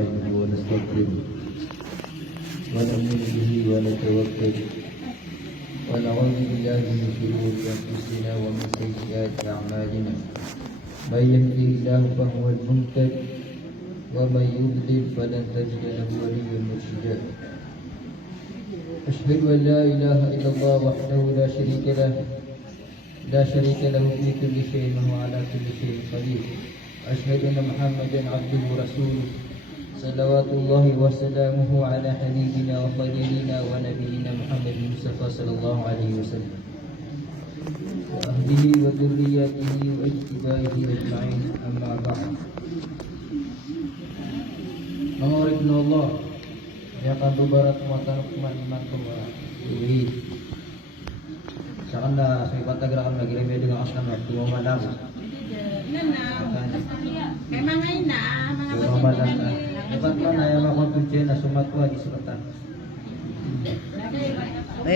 نستعينه ونستغفره ونؤمن به ونتوكل ونعوذ بالله من شرور أنفسنا ومن سيئات أعمالنا من يهده الله فهو المهتد ومن يضلل فلن تجد له وليا مرشدا أشهد أن لا إله إلا الله وحده لا شريك له في كل شيء وهو على كل شيء قدير أشهد أن محمدا عبده ورسوله صلوات الله وسلامه على حبيبنا وخليلنا ونبينا محمد المصطفى صلى الله عليه وسلم وأهله وذرياته واجتبائه أجمعين أما بعد Menguribna Allah ya kantu barat muatan hukuman iman kumara Uhi Sakanda Sipata gerakan lagi lebih dengan askan waktu memadam Memang aina memadam dapat mana yang makan tujuan asumat tua di selatan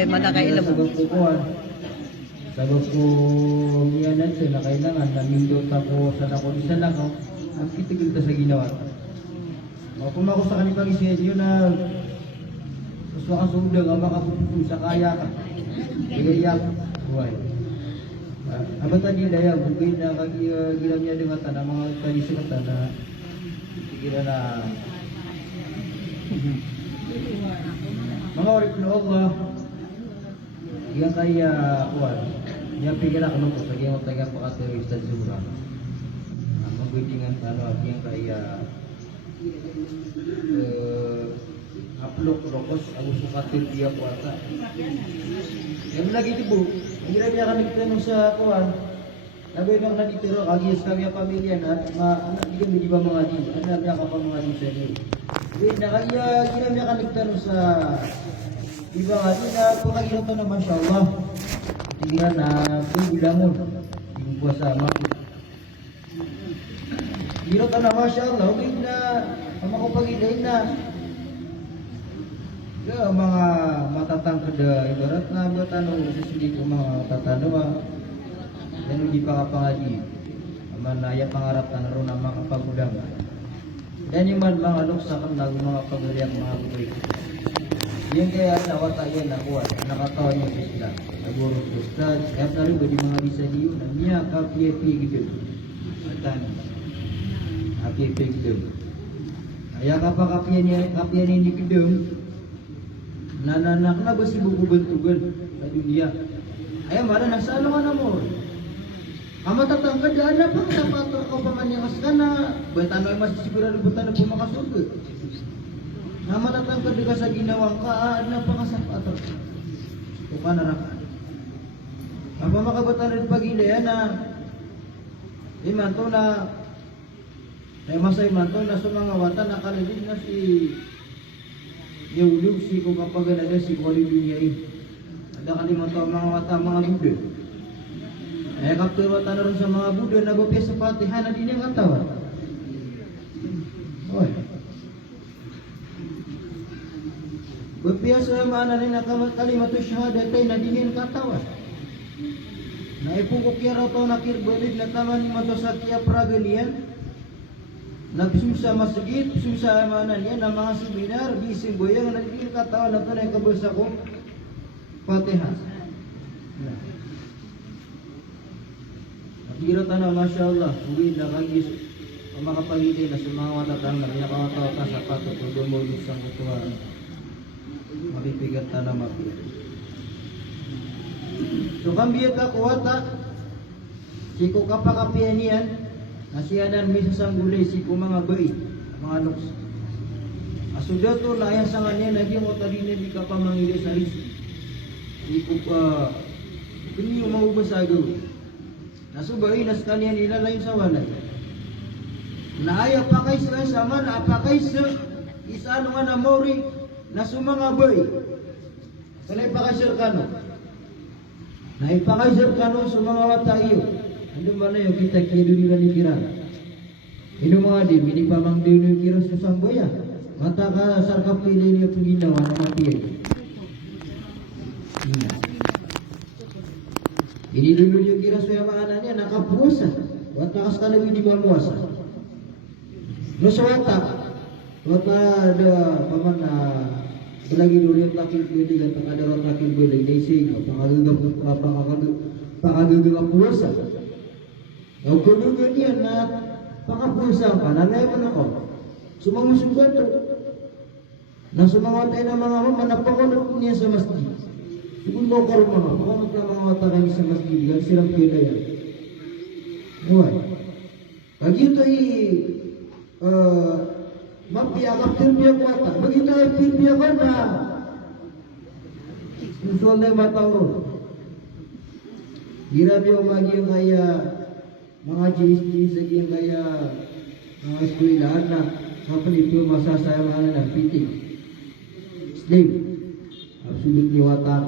Mana kayo ilmu? Sabab kukuhan Sabab ko miyanan siya na kailangan namindot ako sa nako di sana ko ang kitigil ta sa ginawa kung ako sa kanipang isensyo na gusto ka suda nga makapuputo sa kaya ka igayak buhay abatan yun daya bugay na kagilam niya dengan tanah mga kalisikatan na tigilan na mga orip na Allah yan kaya kuwan niya pigilan ka nung sa giyang taga pakaterista zura magbudingan yan kaya aplok rokos aku suka dia puasa yang lagi itu bu kira dia akan dikenal sa kuan nabi memang nanti tero kagi sekali pamilya na anak dia di bawah mengaji anak dia kapal mengaji sendiri jadi nakaya kira dia akan dikenal sa iba ngaji na pagi itu na masyaallah tinggal na bilangon yung puasa mati Biro ka na masyaallah, okay na makapagilain na. Ya mga matatang kada ibarat na batano sisindi ko mga tatano yan di pangapangaji. Manaya pangarap tan ron ang mga pagudang. Dan yung mga luksa kan lagu mga paguriak mga buhay. Yan kaya nawata yan nakuha, nakatawa niya sila. Naguro ustad, kaya talo ba di mga bisa diyo na niya kapiye-piye gitu. Atan api pegdem. Ayah kapian ini kedem. Nananak na ba si buku bentugan sa dunia. Ayah mana nasa ano ka na mo. Ama tatangkad daan na pa napato ka pa manyangas ka na. Bantano ay masisigurado buta na pumakasurga. Ama tatangkad ka sa ginawang ka na pa kasapato. O ka na raka. Apa makabatan rin pag-ilaya na iman to na masay man to na sa mga wata nakalilin na si Yaulog si kung kapag na si Kuali Dunya ada kaliman to mga wata mga Buddha kapag wata na rin sa mga Buddha nagopya sa patihan na din yung katawa gopya sa mga rin na kalimatu syahadatay na din yung katawa na ipukok raw to nakirbalid na taman ni matosakya pragalian nagsusa masjid, susa mana niya na mga seminar, gising boyang nagiging katawan na ito na ikabasa ko Fatihah. Nakirata na, Masya Allah, huwin na kagis makapagili na sa mga watatang na nakakatawa ka sa pato kung dumulog sa kutuhan. Mapipigat na mapit. So kambiyat ka kuwata, si kukapakapian niyan, nasiyanan misang gulay si mga bay, mga luks. Asuda to na ayang sangan niya naging otarina di ka pa mangili sa isi. Di ko pa kini umaubasago. Nasubay nas kanya nila lain sa walay. Naaya pa kay sa sama na pa kay sa isa nga na mori na sumanga bay. Kanay pa kay sir kano. Naay pa kay sir kano sumanga wata iyo. Ano ba na yung kita kaya nila ni kira? Ino mga di, mini pa mang di yung kira sa samboya. Mata ka sarkap pili niya paginawa na matiyan. Ini dulu yung kira sa mga anak niya, nakapuasa. Wata kas ka na hindi mamuasa. No sa wata, Wata ada pamana selagi dulu takil pwede kan ada orang takil pwede desi pangagagap puasa. Kau kuno ganyan na pangapusa ka nanay mo na ko. Sumamusugat to. Na sumangatay na mga manapakunot niya sa masjid. Kung mo karon mga mata kami sa masjid gan silang pwede yan. Buhay. Kagi tayo magpiyakap tirbiya ko ata. Bagay tayo tirbiya ko na usual na yung matawro. Hirap yung maging kaya mga GST yung kaya mga eskwelahan na kapalipyo masasayang ng piting. Slave. Absolute ni watak.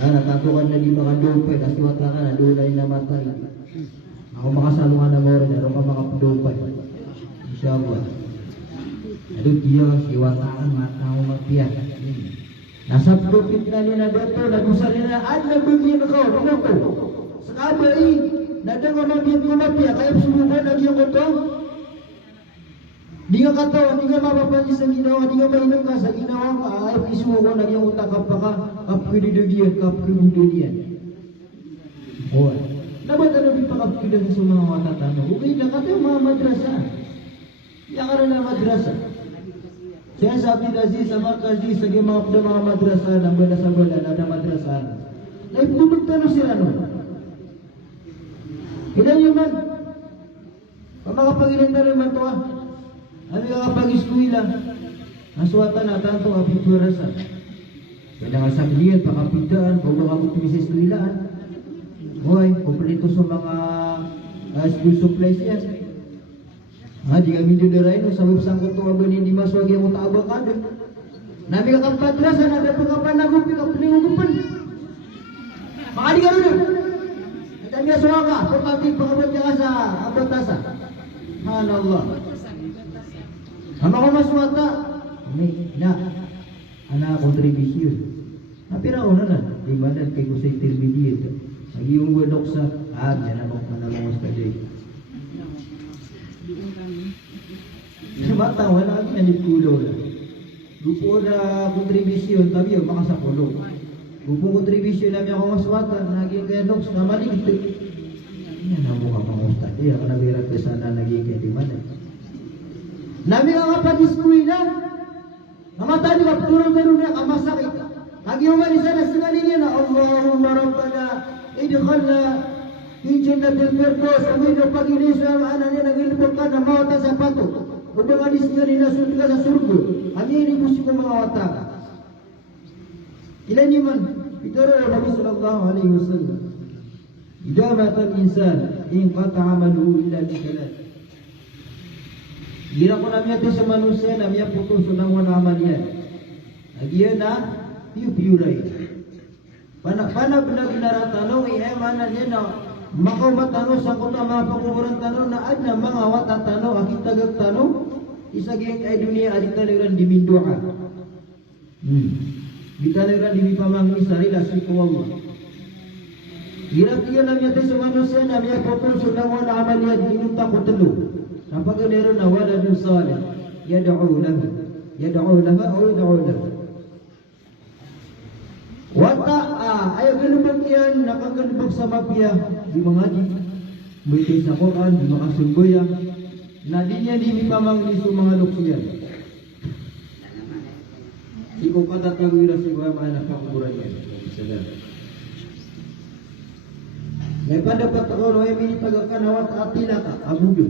Natatukan na di mga dupay kasi watak na doon na namatay. Ako makasalungan na mo rin. Ano ka makapudupay. Inshallah. Aduh dia si watakan matang magpiyak. Nasa propit na nila dito, nagusal nila, na bigyan ko, ano ko? Sa kabay, nadang amagyan ko mapiyak, kaya sumuban, nagyan ko to. Di ka katawa, di ka mapapansin sa ginawa, di ka mainom ka sa ginawa ka, ay isuko, nagyan utak ka pa ka, kapkididudiyan, kapkididudiyan. Buwan. Dapat ano di pa kapkididudiyan sa mga watatano? Okay na katawa mga madrasa. Yan ka rin na madrasa. Saya sabi Aziz sama Aziz lagi mga madrasah na bala-sabala na ada madrasah. Naipulog tanong sila no. Ilan yun man? Pamakapagilan na naman to ah. Ano yung kapag-iskuila? Nasuwatan na tanto apipurasan. Kaya nga sabihin, pakapidaan, kung baka mo sa eskuilaan. Hoy, kumpleto sa mga school supplies yan. Di kami dudarain, sabab sangkot to abang hindi maswagi ang utabang kada. Nabi ka kampadrasan, ada pagkapanagupi, kapaningugupan. Makadi ka rin. At ang yaswa ka, pagkabig pagkabot ka sa abotasa. Hanallah. Ano ko maswata? Ana kontribusyon. Napira ko na na. Di ba na kay kusay intermediate. Lagi yung wadok sa, yan ako manalangos ka dyan. Mata wala kami nanikulo na. Grupo na kontribusyon tabi yung makasakulo. Grupo kontribusyon namin ako maswatan naging kaya noks na maligit. Yan ang mukha pang ustad. Ako nabirat ko sana naging kaya di man. Nami ka kapag-iskuwi na. Namata niyo ka puro-puro na kamasakit. Lagi yung manisa na sinalin niya na Allahumma Rabbana idkhalna fi jannatil firdaus. Amin yung pag-inisyo ang anak niya nagilipot ka na mawata sa pato. Kung mga disnya nila sunod ka sa surga, aminin mo siya mga wata. Ilan niyo man? Ito rin Nabi sallallahu alaihi wasallam. Idha matal insan, in qata amaluhu illa bikalat. Gira ko namin ito sa manusia, namin putus ng mga amal yan. Agiyan na, piu-piuray. Panak-panak na binaratanong, mana niya na, makamatano sa kuta mga pangkuburan tanong na ad na mga watatano akit tagag tanong isaging ay dunia aditaliran di mindoa ditaliran di pamangni sarila siku Allah hirap dia namanya sa manusia namanya popol sudah wala amaliyad minunta ko telo napag ganero na wala dun salih yad'u lahu o yad'u lahu wata ayaw galubag yan, nakagalubag sa mapya, di mga di, buitin sa Quran, di makasunggoy yan, na di niya di mipamangli sa mga luksiyan. Ikaw patatagwira sa mga mga nakakuburan yan. May padapat ako, ay minitagakanawat at atila ka, abudo.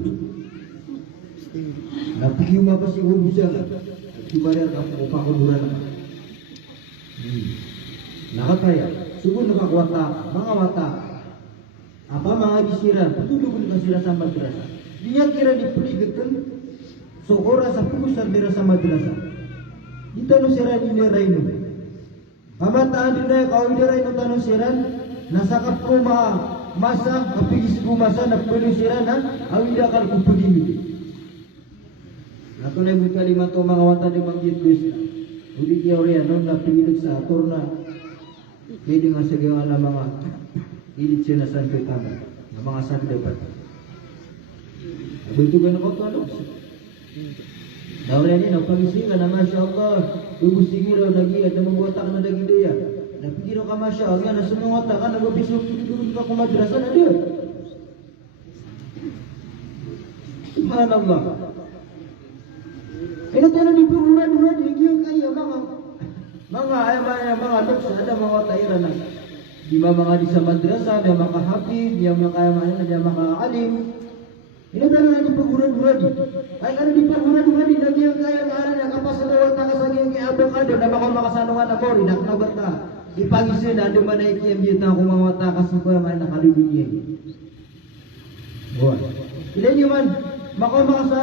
Napigima pa si Ubusya ka, at kibarir ka po pakuburan ka. Nakataya, siguro nakakwata, mga wata, apa mga gisiran, patulungan ka sila sa madrasa. Di niya kira dipeligatan, so oras sa pusat dira sa madrasa. Di tanong siran iniray no. Pamataan din na kau iniray no tanong siran, nasakap ko masa, kapigis ko masa, napulong siran ha, awida kal kupudimid. Nato na yung kalimat o mga wata di manggitbis na. Udi kiyaw riyan, no, napigilog sa ator na, pwede nga sa na mga ilit siya na saan ko'y tama na mga saan dapat. Abuntugan ako ito, ano? Orang ini nak pagi kan masya Allah, ibu sikiro lagi ada membuat na lagi dia. Nak pikir ka masya Allah, na semua otak kan nak besok dulu ka madrasah ada. Subhanallah. Ini tanah di perguruan di kaya mga anak ada mga tayran di mga di sa madrasah, dia mga hafid, dia mga alim. Ini tanah di perguruan ay kan di perguruan di lagi yang kaya maanan kapas sa wata ka sa giyang abang na baka makasanungan ako rin naknabat ka ipagisin na duman na ikiyambita kung mga wata ka sa kuya man nakalubin niya. Buwan ilan nyo man makasa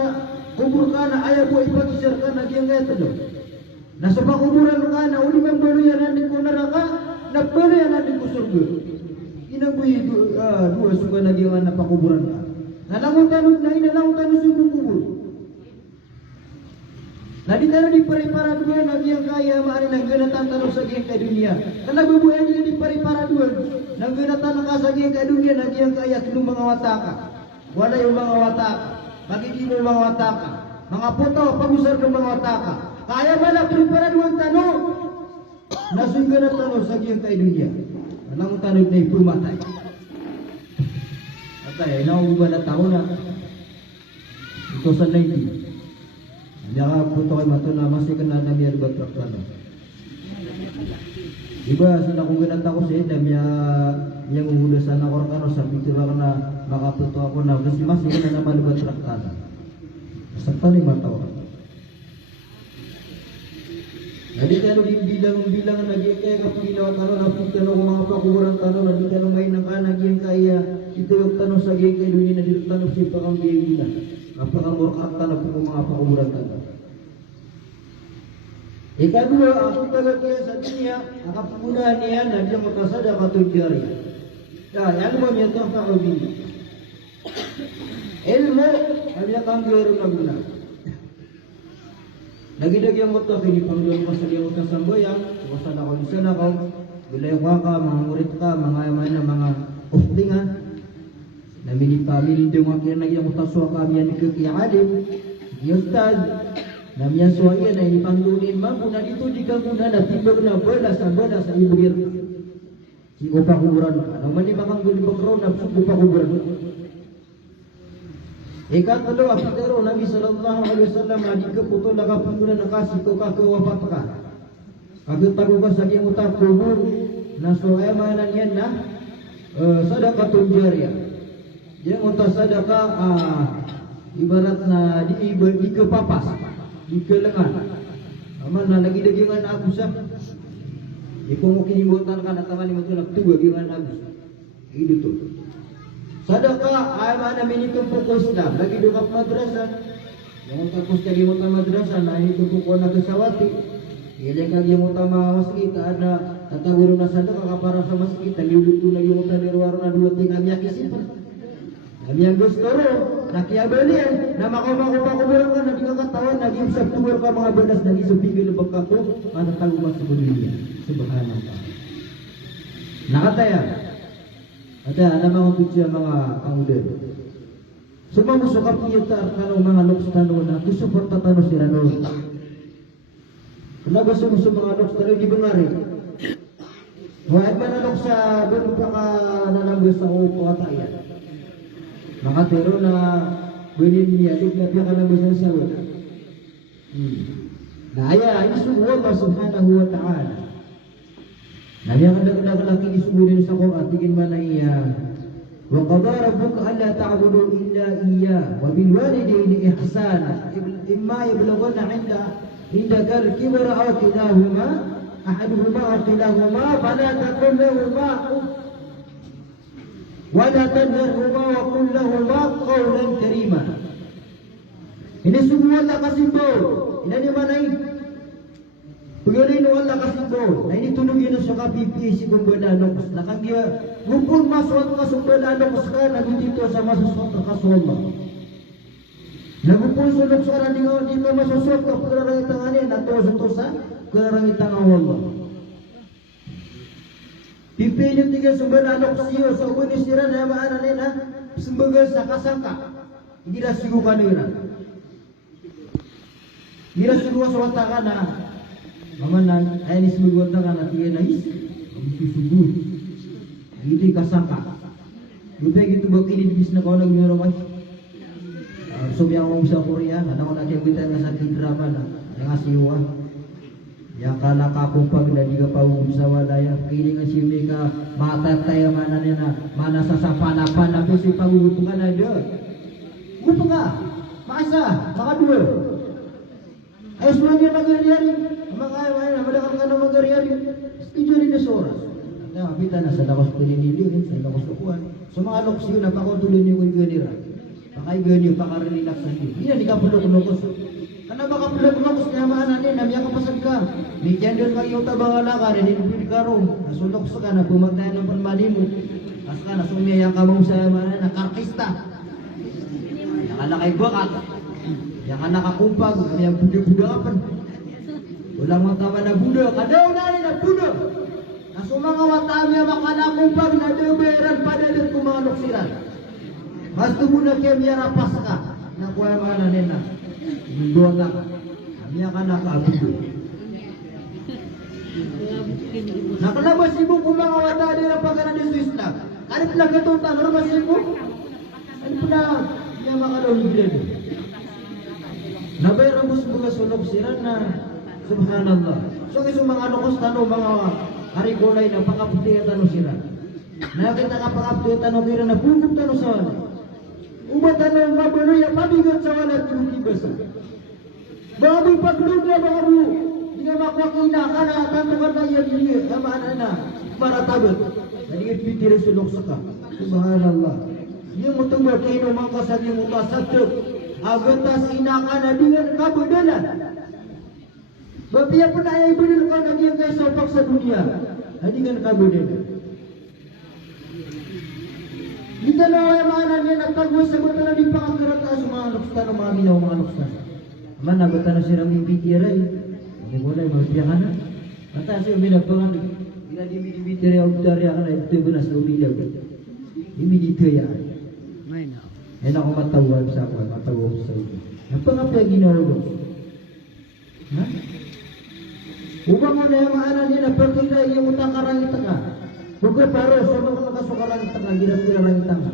kubur ka na ayaw po ipagisir ka na giyang kaya talo nasa pakuburan ka na uli mang baluyan natin ko naraka na baluyan natin ko surga inangbuy dua suka na giyang napakuburan ka nalangon tanong na inalangon tanong sa kubur na di tayo di pare-paraduan na giyang kaya maaari ng ganatan tanong sa giyang kadunia karena bubuhay niya di pare-paraduan ng ganatan ka sa giyang kadunia na giyang kaya kinu mga wataka wala yung mga wataka magiging yung mga wataka mga puto pagusar ng mga wataka kaya mala pare-paraduan tanong nasunggan na tanong sa giyang kadunia nalang tanong na ipumatay atay nauuban na tao na ito sa 90 Jangan puto kay mato na masih kena na miya lubat traktano. Iba sana kung ganata ko sa edam yang umudasan ako kano sa picture na makaputo ako na kasi masih kena na malubat traktano. Sakta ni mataw. Jadi kalau bilang lagi kaya kapag ginawa tanong napit tanong mga pakuburan tanong na di tanong may nakanag yung kaya ito yung tanong sa gaya kaya dunia na dito tanong siya pakambigin na napakamurkat tanong po mga pakuburan tanong. Ikadua, aku kaya sa dunia akapunan niya na dia makasada katujari. Nah, ilmu yatafa'u bihi. Ilmu hanya kanggiru na guna. Lagi-lagi yang mutlak ini panggilan pasal yang mutlak sambayang wasana ko sana ko bilay ka mga murid ka mga uflingan na minipamili do mga kaya yang mutlak so kami yan kiyadim yustad na miyan so yan ay ipanglunin muna dito di ka muna na tibag na bala sa ibugir sigo pa kuburan nang manibakang gulibagro na sugo pa kuburan. Ikatlo apitero Nabi sallallahu alaihi wasallam adi keputo laga panguna nakasi ko ka wafat ka. Kabut tago ka sa iyang utak kubur na so ay manan yan na sedekah jariyah. Yang utak sedekah ibarat na di ke papas, di ke lengan. Aman na lagi dagingan aku sa. Iko mo kinibutan ka na tamani mo tulak tuwa gingan aku. Itu tuh. Sadaqah ay mana minitumpuk ko Islam lagi dukap madrasah yang tapos kalimutan madrasah na itumpuk ko na kasawati ilang kag yung utama masjid ada tatawiro na sadaqah para sa masjid naliulit na yung utang nirwaro na dulot din kami yakisipan kami yang gusto ro nakiyabalian na makumakumakuburang ka na di ka katawan naging sabtuwar ka mga banas naging subigil na bangka ko manatago ka sa buliya subhanallah nakataya. Ada mga putya mga pangudan. Semua musukap niyo kanong mga loks tanong na kusuporta tanong sila noon. Kenapa semua mga loks tanong di bengari? Wahid manalok sa doon pa ka nanambos sa upo at ayan. Makatero na wilin niya, di na ka nambos sa sawad. Daya, isuwa Allah subhanahu wa ta'ala. Nabi yang hendak laki disebutkan sa Quran tingin mana iya wa qadara rabbuka alla ta'budu illa iyyah wa bil walidayni ihsana imma yablughanna 'indaka al-kibra aw kilahuma ahaduhuma aw kilahuma fala taqul lahumā uff wa la tanharhumā wa qul lahumā qawlan karīmā. Ini semua Allah kasih tahu. Ini di mana ini? Pagaliin ng Allah kasi ito, na initulog yun sa kapipi si kumbalanok. Nakang dia, ngupon maswat ka sa kumbalanok ka, nagdito sa masuswat ka sa Allah. Nagupon sulok sa karan, di ka masuswat ka, pagkarangitanganin, nato sa karangitangan Allah. Pipilit tiga sa kumbalanok siyo, sa umunisiran na maanan nila, sumbagal sa kasangka. Hindi na sigo kanina. Kira suruh sawata na mamanan ay ni sumugwata ka na tiyan na susugu. Giti kasangka. Lupa gitu bak ini bis na kau nagmiro mas. So yang mau sa Korea, ada ko natin bitan nga sa drama na yang asiwa. Yang kana kakumpag na di ka pa umsawa daya. Kini nga si Mika matatay mana na mana sa sapanapan na kasi pagugutungan na dia. Gusto ka? Masa? Makadua. Ay semuanya magari-ari. Mga ayaw na madakal ka na magari-ari. Setuju rin na soras. Nah, kita na sa lakos ko ninili, sa lakos ko kuhan. So mga loksiyo na pakotuloy niyo kung ganira. Pakay ganyo, pakarilinak sa niyo. Hindi na kapulok-nukos. Karena baka kapulok-nukos niya maananin, namiya kapasad ka. Bigyan doon kayo tabang alaka, rinipin ka ro. Nasulok sa ka na, bumagtayan ng panmali mo. As ka na, sumiyayang ka mong sa maananin, na karkista. Yang anak ay bakat. Yang anak akumpag, yang budak-budakan. Walang magkaman na budak, kadaw na rin na budak. Na sumangawatami ang makanakumpag na deberan padalit kung mga luksiran. Mas muna kayo miyarapas ka. Nakuha mga nanena. Munduan ka. Kamiya ka nakaabudo. Nakalabas ibu kung mga watali na pagkanan ng Islam. Ano pala katutan? Ano ba siya mo? Ano pala? Niya makalawin din. Nabayran mo sa mga suluksiran na subhanallah. So kasi mga lukos tanong mga harikulay na pangaputiya tanong sila. Nakita ka pangaputiya tanong kira na bugog tanong sa wala. Ubat tanong mabuloy ang pabigat sa wala at ibasa. Bago paglog na mga bu. Hindi nga makwakina ka na tanong ka na yan amaan na maratabat. Nalingit pitiri suluksa ka. Subhanallah. Yung mutubo kayo mga kasali mo kasabtok. Agatas inakan na dengan kabudalan. Bapiya pun ayah ibu dulu kau lagi yang kaya sopak sa dunia. Dengan kabudalan. Kita naway mana niya nagtagwa sa mata na di pakakaratas mga lukstan o mga minaw mga lukstan. Aman nagata na siya ng ibitiray. Hindi mo na yung magpiyakan na. Mata siya uminapangan. Bila di ibitiray o bitarya ka na ito yung bunas na umilaw. Imiditaya. Yan ako matawag sa ako, matawag sa iyo. Napangapya ginawag. Ha? Upang mo na yung maanan niya na pagkita yung utang karangita ka. Huwag paro, sa mga makasukarangita ka, ginap-ginarangita ka.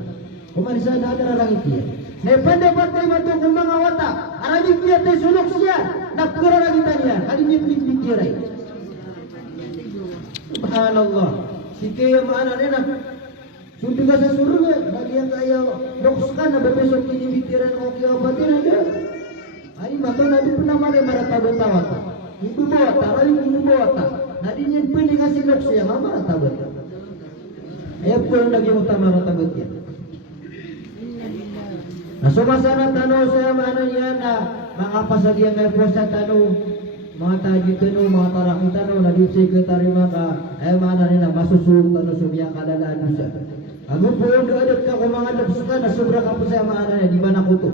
Kumanisa na narangit niya. Naipandapat tayo mato kung mga wata. Aramik niya tayo sulok siya. Nagkarangita niya. Halin niya pinikpikiray. Subhanallah. Si kaya maanan niya na sudah ka sa surga, bagian kayo doks ka na bepesok kinibitiran o kiyabatin ada. Ay mato nabi pernah mali maratabot-tawat. Ibu bawata, raling ibu bawata. Nadi niyan pwede kasi doks ya, maratabot. Ayap ko yung naging utama maratabot yan. Nasumasana tanaw sa mana niya na mga pasagyan kayo po sa tanaw. Mga tayo tanong, mga tarakong tanong, naging sekretary mga ay mana nila masusulong tanong sumiyang kalalaan siya. Amo po yung doon ka kung mga nagsuka na sobra ka po sa maana niya, di ba nakuto?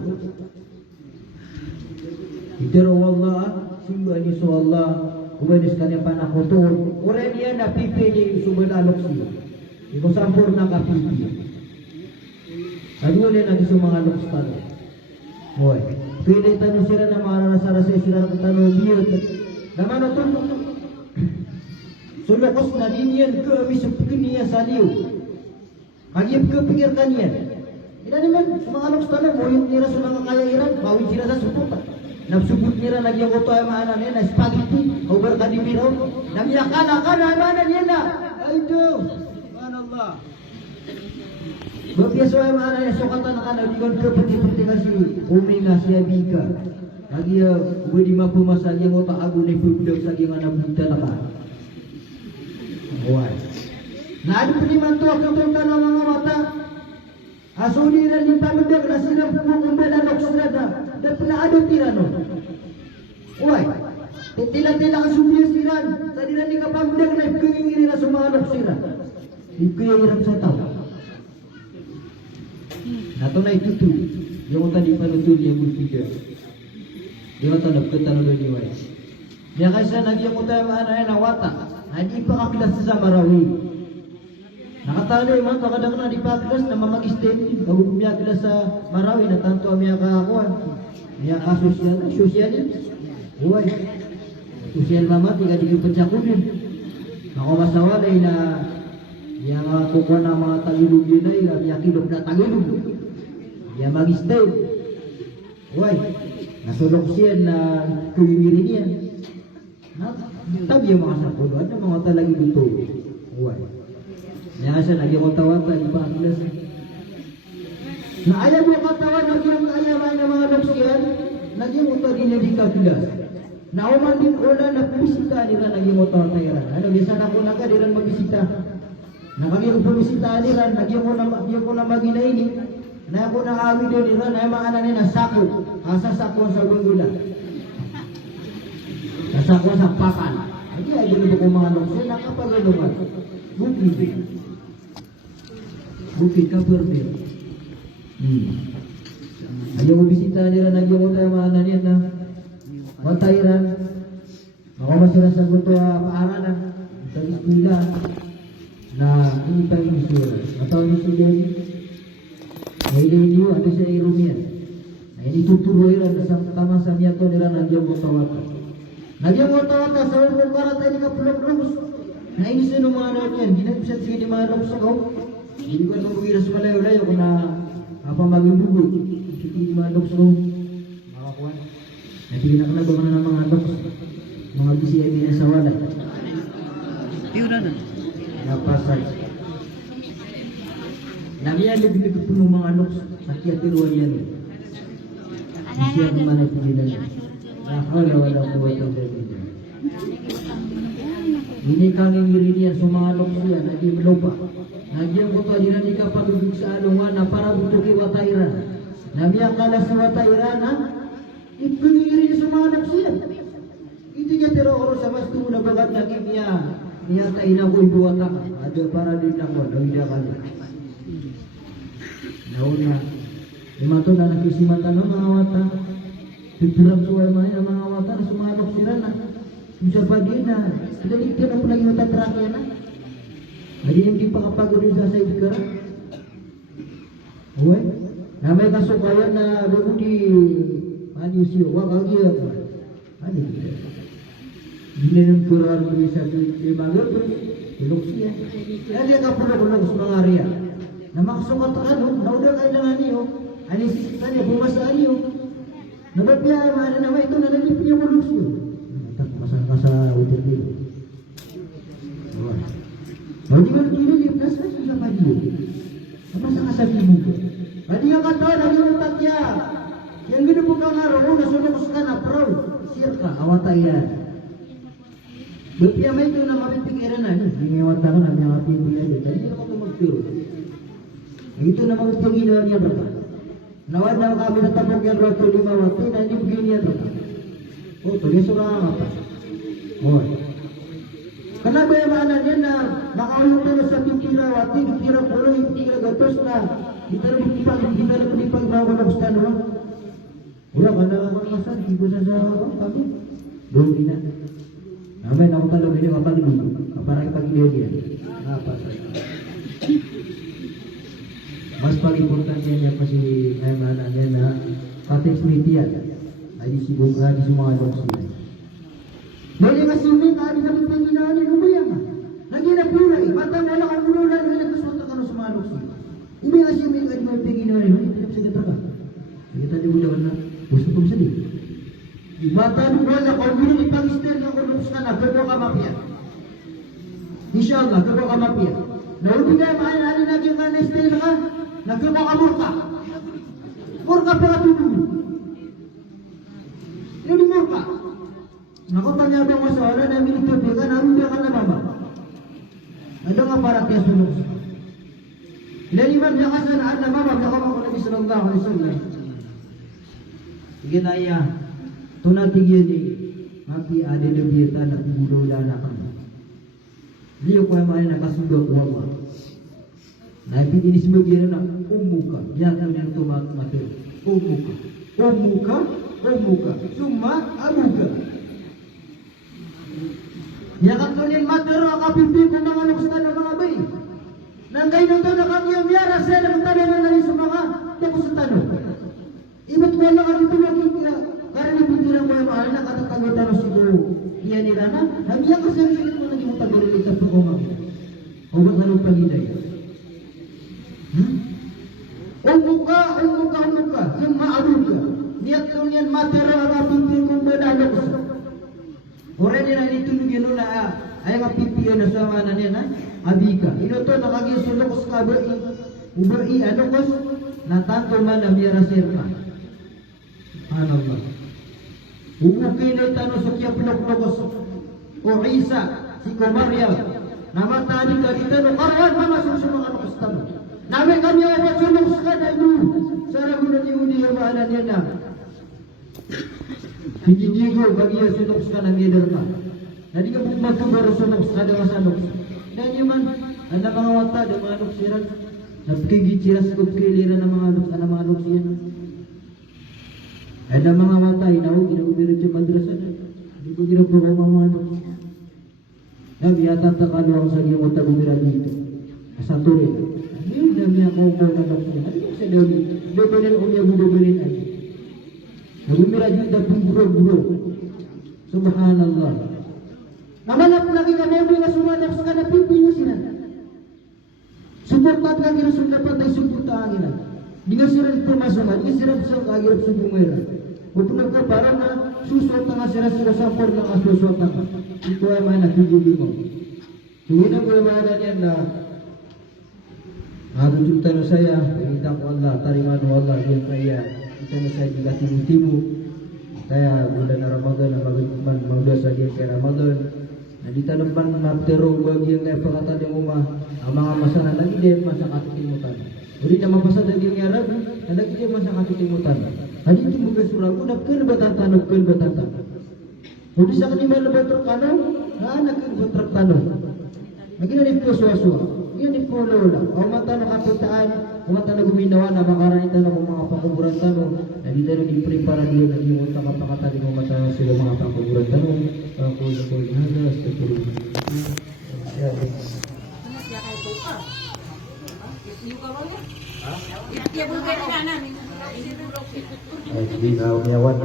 Itero wallah, sumba ni so Allah, kumanis ka niya pa nakuto. Ure niya na pipili sumanalok siya. Iko sampur na ka pipili. Adunin na gusto mga loks tanong. Moy, pili tanong sila na mararasarasay sila ng tanong biyot. Naman na ito, sulokos na din yan ka, abisupkin niya sa liw. Agib kepikirkan yan. Ina naman, mga loks tanong, moyot nila sa mga kayairan, bawin sila sa suputan. Nabsubut nila, nagyang koto ay maanan yan, na spaghetti, over kadimiraw, namiyakana ka na, maanan yan na. Ay do, subhanallah. Bapiaso ay maanan yan, sukatan na ka na, digon kepiti-piti kasi, uminga siya bika. Lagi ya, di mampu masa yang otak aku ni budak sagi mana buta lah. Wah. Nah, ada peniman tu akan tentang nama mata. Asuni dan lipat budak nasiram pukul umbela nak surada. Dan pernah ada tirano. Wah. Tila-tila asumir siran. Tadi nanti kapal budak naik kengingin lah semua anak siran. Iku yang irap saya tahu. Nah, tu naik itu. Yang tadi panutur yang bertiga. Dia tahu nak ketanu dari mana. Dia kasi lagi yang utama mana yang nawata. Hadi pa kakilas sa Marawi. Nakatalo yung mga kadang-kadang di pa kilas na mamag-state. Bago pumiya kilas sa Marawi na tanto miya kakakuan. Miya ka-social. Uy, usian mama tiga di pencakunin. Ako masawalay na yang kukuha ng mga tagilog yun ay yakilog na tagilog. Yang mag-stay. Uy, nasulok siya na kumirin niya. Tabi yung mga sapulo. Ano mga talagi dito? Uy. Kaya siya, nagyang katawan, iba ang kilas. Na ayaw yung katawan, nagyang ayawan ng mga loksiyan, nagyang utang din yung di kapilas. Nauman din una na bisita nila nagyang utang tayaran. Ano, bisa na kuna ka, diran magbisita. Nakagyang pumisita nila, nagyang kuna maginaini. Na ako nakawi din nila, na yung mga anan na sako. Asa sako sa gulgula. Nasako sa pakan. Hindi ay ganito kong mga loksiyan, nakapagaluman. Bukid. Bukid ka permit. Ayaw mo bisita nila, nagyang tayo mga nanin na matairan. Ako masira sa gusto paaralan sa iskila na hindi pa yung isura. Matawag yung student, ay niyo, ano siya irumiyan. Ay nitutuloy lang sa tama sa niya to nila nagyang mutawata. Nagyang mutawata sa ulong karatay ni kapulog-lugos. Nainis na ng mga naon yan, ginagpisan sige ni mga lukos ako. Hindi ko nang buwiras malayo-layo kung na maging bugod. Sige ni mga lukos ako. Makakuha. Natinag ba na ng mga lukos? Mga BCIB na sa wala. Yun na. Napasay. Namiyalib-lib po ng mga lukos. Sakiyatiruan yan. Siya naman ay pinila niya. Wala po ito dito. Ini kang ingirinya sumalok siya naging lupa. Nagyang ko din ni kapag sa alungan na para butuki watairan. Namya kala sa watairan na ipingirin sumalok siya. Iti ka tero oro sa mas tu na bagat na kimya. Niya tayo na ko ibuwata ka. Ada para din lang ko. Dawida ka niya. Nauna. Lima to na nakisimata ng mga wata. Pipirang suway mga wata na sumalok siya na. Bisa pagi na, pinalitin ako lagi matatrake na. Hindi yung di pa kapagod sa side ka. Uwe, na may kasukayan na bago di manisyo, wakagi ako. Ano yun? Hindi nang kurar mo sa imagal, pero ilok siya. Kaya di ka pulo-pulo sa mga area. Na makasukat ano, nauda kayo lang niyo, anisita niya, bumasaan niyo. Nabagya, maana naman ito, nalalip niya mo siyo. Masa udah itu. Mau juga kiri dia dasar sudah maju. Apa sangat sakit buku. Tadi yang kata dari otaknya. Yang gini bukan ngaruh, udah sudah kusukan apro. Sirka awata ya. Bukti ama itu nama pikiran aja. Ini awata kan nama pikiran aja. Jadi dia mau mengkir. Itu nama pikiran dia berapa? Nawad nama kami tetap mungkin 25 waktu dan ini begini ya berapa? Oh, tulis orang apa? Oh. Kenapa yang mana dia na makaulo terus sa pikirawati, pikira pulo, pikira gatos na kita lebih bawa na ustad no. Wala kana makasan di sa kami. Dong ina. Namay na ko talo ini apa dulu? Para ipagilid dia. Apa saja. Mas paling importante niya pa si ay mana niya na kateks mitian. Ay si bunga di semua doksi. Boleh masih tadi dapat penghinaan ni lumayan ah. Lagi na pulay, batang wala kang mululan na nagsusunta ka no sumalok siya. Umi kasi may penghinaan ni, hindi sa kita ka. Kita di bulan na, gusto ko sa di. Bata mo wala kang gulo ni Pakistan na kulus ka na, pero ka mapiyat. Inshallah, pero ka mapiyat. Nauli ka mahalali na yung kanestay ka, nagkamo ka murka. Murka pa ka tuloy. Yung murka. Ako panyabang masalah na minitubig ka, narubiya ka na mama. Ano nga para tiya sunod? Ilaliman niya ka sa naan na mama, nakama ko Nabi sallallahu alaihi wasallam. Sige naya, tunatigyan ni Maki ade lebih tanah budo lana kami. Liyo ko ay mga nakasuga ko ako. Nabi ini sebagian na umuka, jangan yang tumat mati. Umuka, summa abuka. Ya kan kalian matero kapimpin ng mga lukusan ng mga bay. Nanggay na ito nakakiyamyara sa ng tanong na semua tapos sa tanong. Iba't wala ka dito nakikita. Karena pintunan mo yung mga anak kata tanggota Rasulullah. Iya ni Rana, kami yang kasih mo lagi mo tagalog sa pagkumang. Obat na nung paghiday. Umuka. Yung maalog ka. Niat ko niyan matera ang apipin kong badalog sa. Ore nila nitulog yun na ay ang apipin na sa mana niya na abika. Ino to nakagisulok sa kabai. Ubai ano kos natanto man na miyara sirka. Ano ba? Umukay na itano sa kya pinakulokos o Isa, si Maryam. Namatani ka dito no kawan mga susunong ano kastano. Namin kami ang matulong sa kanayu. Sarap na niuni yung maanan niya na. Hijijigo bagi yung sunok sa kanang leader ka. Nadi ka po magkabaro sunok sa kadang sanok. Dan yung man, ang mga wata, ang mga nuksiran. Napkigitiras ko kilira ng mga nuksiran. Ada mga mata inaw ginubiro sa madrasa na. Di ko ginubiro ko mga nuksiran. Nabi yata takalo ang saging uta gumira dito. Asa tuloy. Yun na niya ko na nuksiran. Ano yung sa doon? Doon unya budo-bunin ay. Gumira dito buro-buro. Subhanallah. Namanap lagi ka mo nga sumanap sa kanapin niyo sila. Suportat lagi na dapat ay suportahan nila. Di nga sila pumasama, di nga sila sa kagirap sa bumera. Huwag ka para na susot na nga sila sa por ng asusot na ka. Ito ay mga nakigili mo. Tuwin ang kulamanan yan na magutunta na saya, pinita ko Allah, tariman mo Allah, yung kaya ito na sa timu-timu. Kaya bulan na Ramadan na magda sa diyan kay Ramadan. Nandito naman naptero bagi yang pagkata ng umah ang mga masana lagi din masa katutimutan. Uli na mapasa daging Arab, lagi din masa katutimutan. Hadi itu muga surah ko napken batatan. Uli sa kanima na batro kano, anak ko batro kano. Lagi na dito suwa-suwa. Yan di po lola. O mata na kapitaan, o mata na guminawa na makaranita na mga pakuburan tanong. Nandito na di-prepara niyo na yung utang kapakatali mo mata sila mga pakuburan tanong. Kulit nada, setulog. Hindi na umiyawan.